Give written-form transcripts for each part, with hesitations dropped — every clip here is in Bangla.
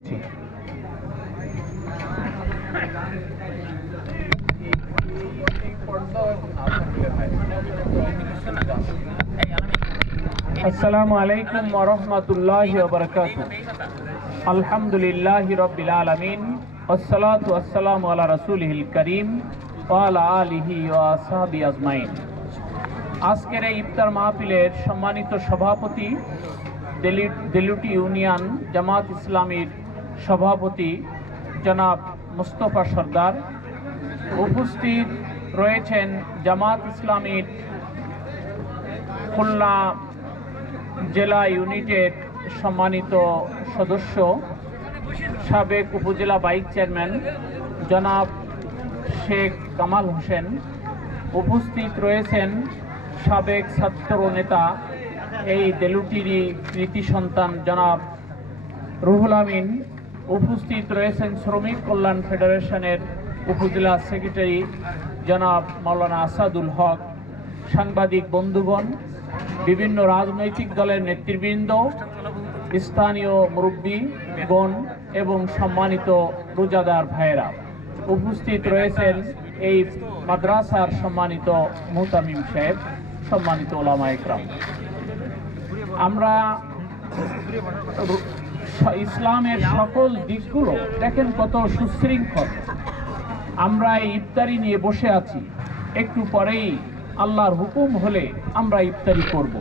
আসসালামু আলাইকুম ওয়া রাহমাতুল্লাহি ওয়া বারাকাতুহু। আলহামদুলিল্লাহি রাব্বিল আলামিন ওয়াসসালাতু ওয়াসসালামু আলা রাসূলিহিল কারীম ওয়া আলা আলিহি ওয়া আসহাবিহি আজমাইন। আজকের এই ইফতার মাহফিলের সম্মানিত সভাপতি, দেলুটি ইউনিয়ন জামাত ইসলামীর সভাপতি জনাব মুস্তফা সরদার, উপস্থিত রয়েছেন জামাত ইসলামীর খুলনা জেলা ইউনিটের সম্মানিত সদস্য, সাবেক উপজেলা ভাইস চেয়ারম্যান জনাব শেখ কামাল হোসেন, উপস্থিত রয়েছেন সাবেক ছাত্র নেতা এই দেলুটিরই কৃতি সন্তান জনাব রুহুল আমিন, উপস্থিত রয়েছেন শ্রমিক কল্যাণ ফেডারেশনের উপজেলা সেক্রেটারি জনাব মাওলানা আসাদুল হক, সাংবাদিক বন্ধুগণ, বিভিন্ন রাজনৈতিক দলের নেতৃবৃন্দ, স্থানীয় মুরব্বীগণ এবং সম্মানিত রোজাদার ভাইয়েরা, উপস্থিত রয়েছেন এই মাদ্রাসার সম্মানিত মুহতামিম সাহেব, সম্মানিত ওলামা ইকরাম। আমরা ইসলামের সকল দিকগুলো দেখেন কত সুশৃঙ্খল। আমরা এই ইফতারি নিয়ে বসে আছি, একটু পরেই আল্লাহর হুকুম হলে আমরা ইফতারি করব।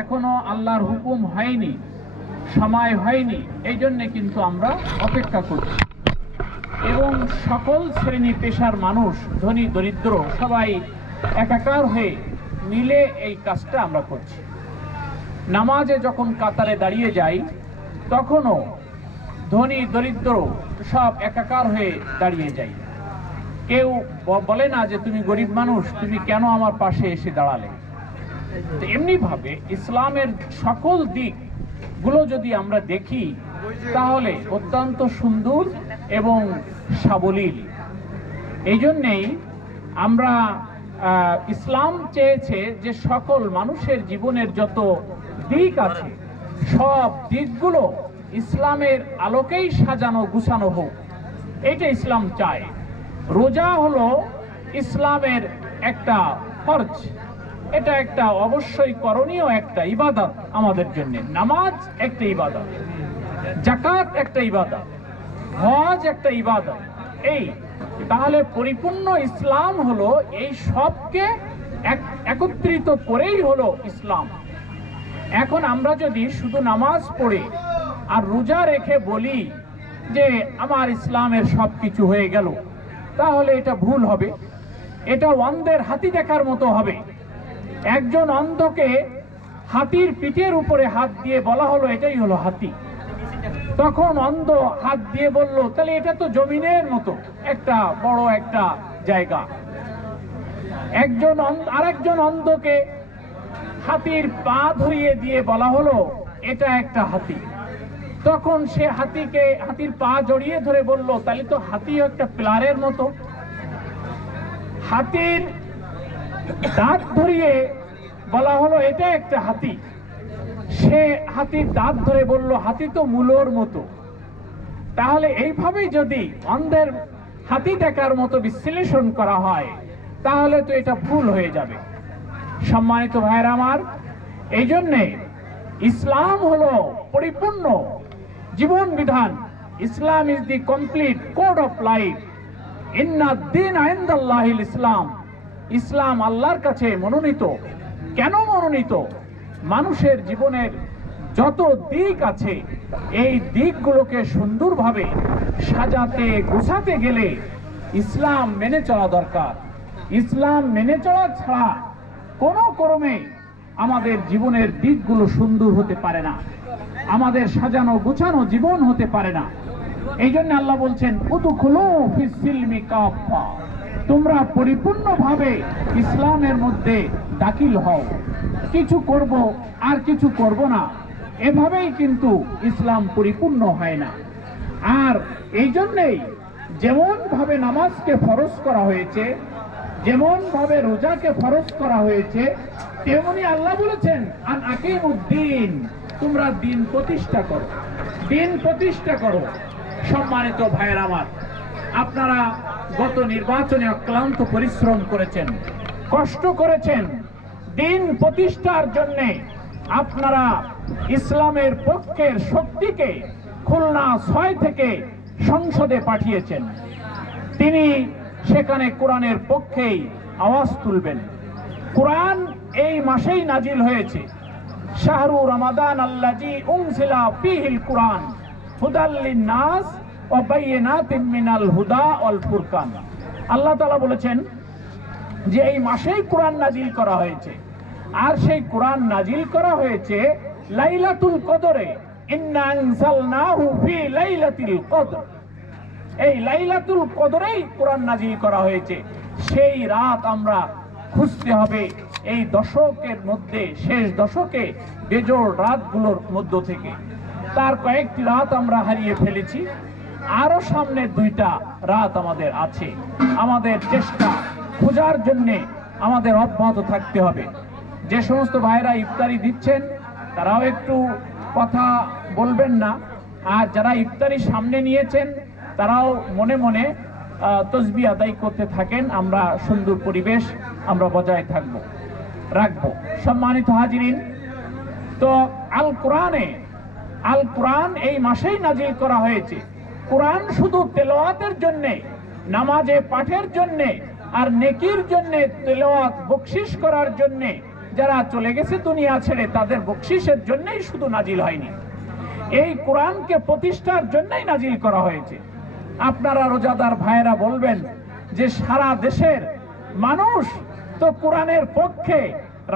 এখনো আল্লাহর হুকুম হয়নি, সময় হয়নি, এই জন্যে কিন্তু আমরা অপেক্ষা করছি। এবং সকল শ্রেণী পেশার মানুষ, ধনী দরিদ্র, সবাই একাকার হয়ে মিলে এই কাজটা আমরা করছি। নামাজে যখন কাতারে দাঁড়িয়ে যাই, তখনও ধনী দরিদ্র সব একাকার হয়ে দাঁড়িয়ে যাই। কেউ বলে না যে তুমি গরিব মানুষ, তুমি কেন আমার পাশে এসে দাঁড়ালে। এমনি ভাবে ইসলামের সকল দিকগুলো যদি আমরা দেখি, তাহলে অত্যন্ত সুন্দর এবং সাবলীল। এই জন্যেই আমরা ইসলাম চেয়েছে যে সকল মানুষের জীবনের যত দিক আছে, সব দিকগুলো ইসলামের আলোকেই সাজানো গুছানো হোক, এটা ইসলাম চায়। রোজা হলো ইসলামের একটা ফরজ, এটা একটা অবশ্যই করণীয় একটা ইবাদত আমাদের জন্য। নামাজ একটা ইবাদত, যাকাত একটা ইবাদত, হজ একটা ইবাদত। এই তাহলে পরিপূর্ণ ইসলাম হলো এই সবকে একত্রিত করেই হলো ইসলাম। এখন আমরা যদি শুধু নামাজ পড়ে আর রোজা রেখে বলি যে আমার ইসলামের সব কিছু হয়ে গেল, তাহলে এটা ভুল হবে। এটা অন্ধের হাতি দেখার মতো হবে। একজন অন্ধকে হাতির পিঠের উপরে হাত দিয়ে বলা হলো এটাই হলো হাতি, তখন অন্ধ হাত দিয়ে বলল তাহলে এটা তো জমিনের মতো একটা বড় একটা জায়গা। আরেকজন অন্ধকে হাতির পা ধরিয়ে দিয়ে বলা হলো এটা একটা হাতি, তখন সে হাতির পা জড়িয়ে ধরে বলল তাহলে তো হাতি একটা পিলারের মতো। হাতির দাঁত ধরিয়ে বলা হলো এটা একটা হাতি, সে হাতির দাঁত ধরে বলল হাতি তো মূলোর মতো। তাহলে এইভাবেই যদি অন্ধের হাতি দেখার মতো বিশ্লেষণ করা হয়, তাহলে তো এটা ভুল হয়ে যাবে। সম্মানিত ভাইরা আমার, এই জন্যে ইসলাম হলো পরিপূর্ণ জীবন বিধান। Islam is the complete code of life. ইন্নাদ-দীন ইনদাল্লাহিল ইসলাম। ইসলাম আল্লাহর কাছে মনোনীত। কেন মনোনীত? মানুষের জীবনের যত দিক আছে, এই দিকগুলোকে সুন্দরভাবে সাজাতে গুছাতে গেলে ইসলাম মেনে চলা দরকার। ইসলাম মেনে চলা ছাড়া কোনো ক্রমে আমাদের জীবনের দিকগুলো সুন্দর হতে পারে না, আমাদের সাজানো গুছানো জীবন হতে পারে না। এই জন্য আল্লাহ বলছেন উদখুলু ফিস সিলমি কাফা, তোমরা পরিপূর্ণভাবে ইসলামের মধ্যে দাখিল হও। কিছু করব আর কিছু করব না, এভাবেই কিন্তু ইসলাম পরিপূর্ণ হয় না। আর এই জন্যেই যেমন ভাবে নামাজকে ফরজ করা হয়েছে, যেমন ভাবে রোজাকে ফরজ করা হয়েছে, তেমনি আল্লাহ বলেছেন আন আকিমুদ্দিন তোমরা দিন প্রতিষ্ঠা করো, দিন প্রতিষ্ঠা করো। সম্মানিত ভাইয়ের আমার, আপনারা গত নির্বাচনে অক্লান্ত পরিশ্রম করেছেন, কষ্ট করেছেন। দিন প্রতিষ্ঠার জন্যে আপনারা ইসলামের পক্ষের শক্তিকে খুলনা 6 থেকে সংসদে পাঠিয়েছেন। তিনি সেখানে কোরআনের পক্ষেই আওয়াজ তুলবেন। কোরআন এই মাসেই নাজিল হয়েছে। শাহরু রমাদান আল্লাযী উনজিলা ফীহিল কুরআন হুদাল লিন-নাস ওয়া বাইয়িনাতিন মিনাল হুদা ওয়াল ফুরকান। আল্লাহ তাআলা বলেছেন যে এই মাসেই কোরআন নাজিল করা হয়েছে, আর সেই কোরআন নাজিল করা হয়েছে লাইলাতুল কদরে। ইন্না আনজালনাহু ফি লাইলাতিল কদর। এই লাইলাতুল কদরেই কোরআন নাজিল করা হয়েছে। সেই রাত আমরা খুঁজতে হবে এই দশকের মধ্যে, শেষ দশকে বেজোড় রাতগুলোর মধ্য থেকে। তার কয়েকটি রাত আমরা হারিয়ে ফেলেছি, আরো সামনে 2টা রাত আমাদের আছে। আমাদের চেষ্টা খোঁজার জন্যে আমাদের অব্যাহত থাকতে হবে। যে সমস্ত ভাইরা ইফতারি দিচ্ছেন তারাও একটু কথা বলবেন না, আর যারা ইফতারি সামনে নিয়েছেন তারাও মনে মনে তসবিহ আদায় করতে থাকেন। আমরা সুন্দর পরিবেশ আমরা বজায় রাখবো। সম্মানিত হাজিরিন, তো আল কোরআন এই মাসেই নাজিল করা হয়েছে। কোরআন শুধু তেলাওয়াতের জন্যে, নামাজে পাঠের জন্যে আর নেকির জন্যে, তেলাওয়াত বকশিশ করার জন্যে যারা চলে গেছে দুনিয়া ছেড়ে তাদের বকশিশের জন্যই শুধু নাজিল হয়নি, এই কোরআনকে প্রতিষ্ঠার জন্যই নাজিল করা হয়েছে। আপনারা রোজাদার ভাইরা বলবেন যে সারা দেশের মানুষ তো কোরআনের পক্ষে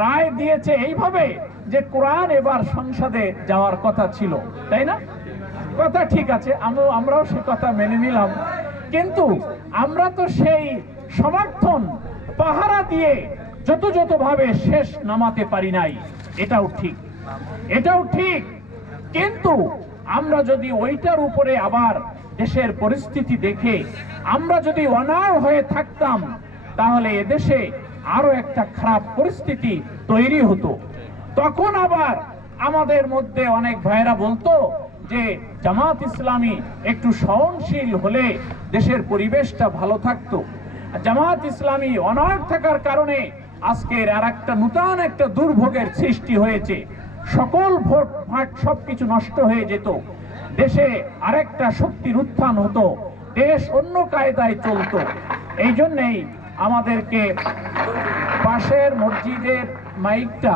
রায় দিয়েছে এইভাবে যে কোরআন এবার সংসদে যাওয়ার কথা ছিল, তাই না? কথা ঠিক আছে, আমরাও সে কথা মেনে নিলাম, কিন্তু আমরা তো সেই সমর্থন পাহারা দিয়ে যতভাবে শেষ নামাতে পারি নাই। এটাও ঠিক, কিন্তু আমরা যদি ওইটার উপরে আবার দেশের পরিস্থিতি দেখে আমরা যদি অনাড় হয়ে থাকতাম, তাহলে এদেশে আরো একটা খারাপ পরিস্থিতি তৈরি হতো। তখন আবার আমাদের মধ্যে অনেক ভাইরা বলতো যে জামাত ইসলামী একটু সহনশীল হলে দেশের পরিবেশটা ভালো থাকতো। জামাত ইসলামী অনাড় থাকার কারণে আজকের আর একটা নতুন একটা দুর্ভোগের সৃষ্টি হয়েছে। সকল ভোট ভাট সবকিছু নষ্ট হয়ে যেত, দেশে আরেকটা শক্তির উত্থান হতো, দেশ অন্য কায়দায় চলতো। এই জন্যেই আমাদেরকে পাশের মসজিদের মাইকটা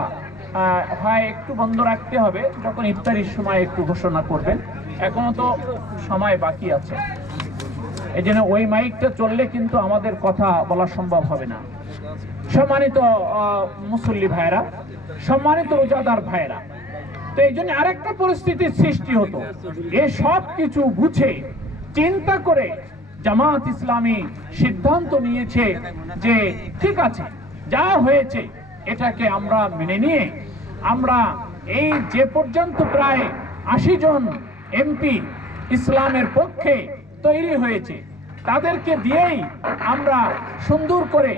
হয় একটু বন্ধ রাখতে হবে, যখন ইফতারির সময় একটু ঘোষণা করবেন। এখনো তো সময় বাকি আছে, এই জন্য ওই মাইকটা চললে কিন্তু আমাদের কথা বলা সম্ভব হবে না। সম্মানিত মুসল্লি ভাইরা, সম্মানিত রোজাদার ভাইরা, তো এই জন্য আরেকটা পরিস্থিতির সৃষ্টি হতো। এই সব কিছু বুঝে চিন্তা করে জামাত ইসলামী সিদ্ধান্ত নিয়েছে যে ঠিক আছে, যা হয়েছে এটাকে আমরা মেনে নিয়ে আমরা এই যে পর্যন্ত প্রায় 80 জন এমপি ইসলামের পক্ষে তৈরি হয়েছে, তাদেরকে দিয়েই আমরা সুন্দর করে